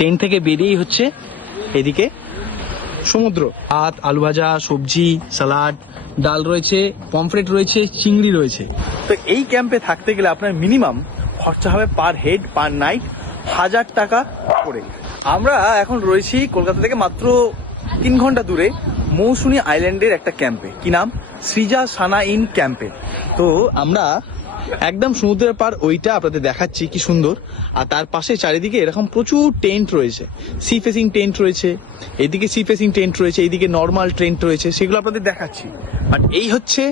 Train থেকে বেরিয়েই হচ্ছে এদিকে সমুদ্র। ভাত, আলু ভাজা, সবজি, সালাড, ডাল রয়েছে, পমফ্রেট রয়েছে, চিংড়ি রয়েছে। তো এই ক্যাম্পে থাকতে গেলে আপনার মিনিমাম খরচা হবে পার হেড পার নাইট 1000 টাকা করে। আমরা এখন রয়েছি কলকাতা থেকে মাত্র 3 ঘন্টা দূরে মৌসুনী আইল্যান্ডের একটা ক্যাম্পে। কি নাম? সৃজা সানা ইন ক্যাম্পে। তো আমরা একদম সমুদ্রের পার ওইটা আপনাদের দেখাচ্ছি কি সুন্দর। আর তার পাশে চারিদিকে এরকম প্রচুর টেন্ট রয়েছে, সি ফেসিং টেন্ট রয়েছে, এইদিকে সি ফেসিং টেন্ট রয়েছে, এইদিকে নর্মাল টেন্ট রয়েছে, সেগুলো আপনাদের দেখাচ্ছি। বাট এই হচ্ছে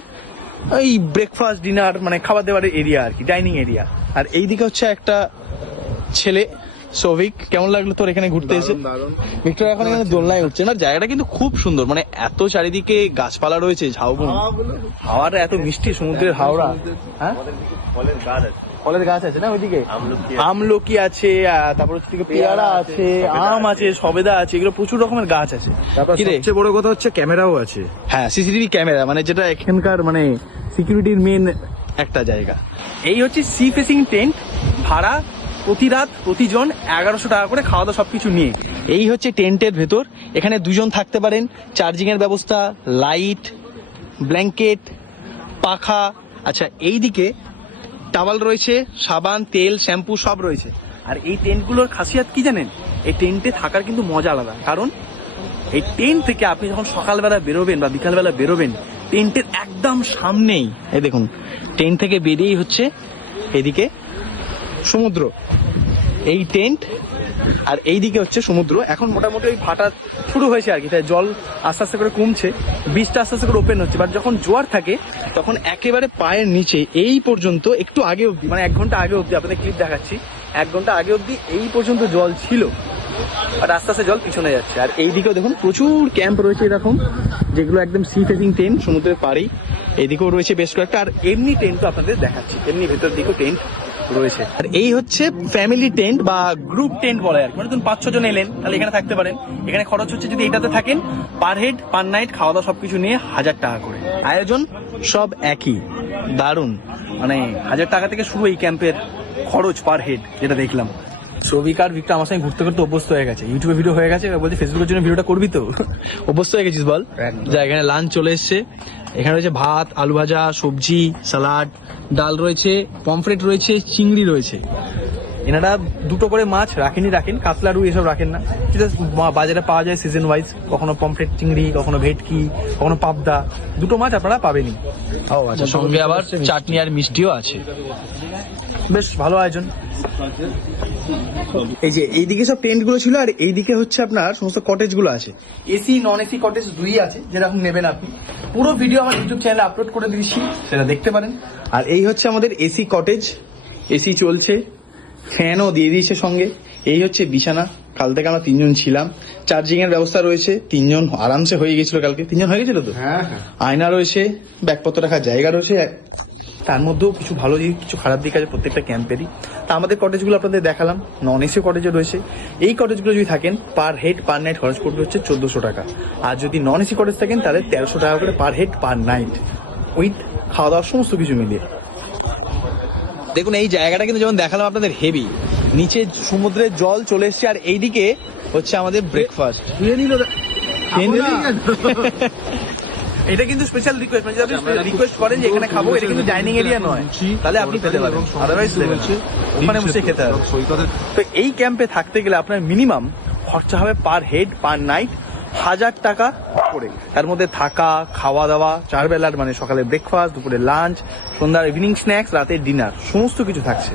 এই ব্রেকফাস্ট ডিনার মানে খাবার দাবারের এরিয়া আর কি, ডাইনিং এরিয়া। আর এইদিকে হচ্ছে একটা ছেলে সৌভিক, কেমন লাগলো তোর এখানে ঘুরতে এসে? ভিক্টর এখন এখানে দোলনায় উঠছে না। জায়গাটা কিন্তু খুব সুন্দর, মানে এত চারিদিকে গাছপালা রয়েছে, ঝাউবন, হাওয়াটা এত মিষ্টি, সমুদ্রের হাওড়া। হ্যাঁ, ফলের গাছ আছে না ওইদিকে, আমলকি আছে, তারপর হচ্ছে পেয়ারা আছে, আম আছে, সবেদা আছে, এগুলো প্রচুর রকমের গাছ আছে। সবচেয়ে বড় কথা হচ্ছে ক্যামেরাও আছে। হ্যাঁ, সিসিটিভি ক্যামেরা, মানে যেটা এখানকার মানে সিকিউরিটির মেন একটা জায়গা। এই হচ্ছে সি ফেসিং টেন্ট, ভাড়া প্রতি রাত প্রতিজন 1100 টাকা করে, খাওয়া দাওয়া সবকিছু নিয়ে। এই হচ্ছে টেন্টের ভেতর, এখানে 2 জন থাকতে পারেন, চার্জিং এর ব্যবস্থা, লাইট, ব্ল্যাঙ্কেট, পাখা। আচ্ছা, এইদিকে টাওয়াল রয়েছে, সাবান, তেল, শ্যাম্পু সব রয়েছে। আর এই টেন্টগুলোর খাসিয়াত কি জানেন? এই টেন্টে থাকার কিন্তু মজা আলাদা, কারণ এই টেন্ট থেকে আপনি যখন সকালবেলা বেরোবেন বা বিকালবেলা বেরোবেন, টেন্টের একদম সামনেই এই দেখুন, টেন্ট থেকে বেরিয়েই হচ্ছে এদিকে সমুদ্র। এই টেন্ট আর এইদিকে হচ্ছে সমুদ্র। এখন মোটামুটি ওই ভাটা শুরু হয়েছে আর কি, তাই জল আস্তে আস্তে করে কমছে, বীজটা আস্তে আস্তে করে ওপেন হচ্ছে। বাট যখন জোয়ার থাকে তখন একেবারে পায়ের নিচে এই পর্যন্ত, একটু আগে অব্দি, মানে 1 ঘন্টা আগে অব্দি, আপনাদের ক্লিপ দেখাচ্ছি, 1 ঘন্টা আগে অব্দি এই পর্যন্ত জল ছিল, আর আস্তে আস্তে জল পিছনে যাচ্ছে। আর এইদিকেও দেখুন প্রচুর ক্যাম্প রয়েছে এরকম, যেগুলো একদম সি ফেসিং টেন্ট, সমুদ্রের পাড়েই। এইদিকেও রয়েছে বেশ কয়েকটা। আর এমনি টেন্টও আপনাদের দেখাচ্ছি, এমনি ভেতর দিকেও টেন্ট রয়েছে। আর এই হচ্ছে ফ্যামিলি টেন্ট বা গ্রুপ টেন্ট বলা হয়, মানে ধরুন 5-6 জন এলেন, তাহলে এখানে থাকতে পারেন। এখানে খরচ হচ্ছে, যদি এটাতে থাকেন, পার হেড পার নাইট খাওয়া দাওয়া সবকিছু নিয়ে 1000 টাকা করে। আয়োজন সব একই, দারুণ, মানে 1000 টাকা থেকে শুরু এই ক্যাম্পের খরচ পার হেড, যেটা দেখলাম। সৌভিক আর ভিক্টর আমার সঙ্গে ঘুরতে করতে অভ্যস্ত হয়ে গেছে, ইউটিউবে ভিডিও হয়ে গেছে, বলছে ফেসবুকের জন্য ভিডিওটা করবি তো? অভ্যস্ত হয়ে গেছিস বল। যা, এখানে লাঞ্চ চলে এসছে। এখানে রয়েছে ভাত, আলু ভাজা, সবজি, সালাড, ডাল রয়েছে, পমফ্রেট রয়েছে, চিংড়ি রয়েছে। এনারা 2টো করে মাছ রাখেন, কাতলা, রুই এসব রাখেন না, যেটা বাজারে পাওয়া যায় সিজন ওয়াইজ। কখনো পমফ্রেট চিংড়ি, কখনো ভেটকি, কখনো পাবদা, 2টো মাছ আপনারা পাবেনই। ও আচ্ছা, সঙ্গে আবার চাটনি আর মিষ্টিও আছে। বেশ ভালো আয়োজন। এই যে এইদিকে সব টেন্ট গুলো ছিল, আর এইদিকে হচ্ছে আপনার সমস্ত কটেজ গুলো আছে, এসি নন এসি কটেজ 2ই আছে, যেরকম নেবেন আপনি। পুরো ভিডিও আমার ইউটিউব চ্যানেলে আপলোড করে দিয়েছি, সেটা দেখতে পারেন। আর এই হচ্ছে আমাদের এসি কটেজ, এসি চলছে, ফ্যানও দিয়ে দিয়েছে সঙ্গে। এই হচ্ছে বিছানা, কাল থেকে আমরা 3 জন ছিলাম। চার্জিং এর ব্যবস্থা রয়েছে, 3 জন আরামসে হয়ে গেছিল, কালকে 3 জন হয়ে গেছিল তো। হ্যাঁ, আয়না রয়েছে, ব্যাগপত্র রাখার জায়গা রয়েছে। তার মধ্যেও কিছু ভালো দিক, কিছু খারাপ দিক আছে প্রত্যেকটা ক্যাম্পেরই। তা আমাদের কটেজগুলো আপনাদের দেখালাম, নন এসি কটেজও রয়েছে। এই কটেজগুলো যদি থাকেন, পার হেড পার নাইট খরচ পড়বে হচ্ছে 1400 টাকা। আর যদি নন এসি কটেজ থাকেন, তাহলে 1300 টাকা করে per head per night, with খাওয়া দাওয়ার সমস্ত কিছু মিলিয়ে। দেখুন এই জায়গাটা কিন্তু যেমন দেখালাম আপনাদের হেভি, নিচে সমুদ্রের জল চলে এসছে। আর এইদিকে হচ্ছে আমাদের ব্রেকফাস্ট। এটা কিন্তু স্পেশাল রিকোয়েস্ট, মানে যদি আপনি রিকোয়েস্ট করেন যে এখানে খাবো, এটা কিন্তু ডাইনিং এরিয়া নয়, তাহলে আপনি পেতে পারেন, আদারওয়াইজ নেবেন না, ওখানে বসে খেতে হবে। তো এই ক্যাম্পে থাকতে গেলে আপনার মিনিমাম খরচা হবে পার হেড পার নাইট 1000 টাকা করে। তার মধ্যে থাকা, খাওয়া দাওয়া, 4 বেলার, মানে সকালে ব্রেকফাস্ট, দুপুরে লাঞ্চ, সন্ধ্যার ইভিনিং স্ন্যাক্স, রাতের ডিনার, সমস্ত কিছু থাকছে।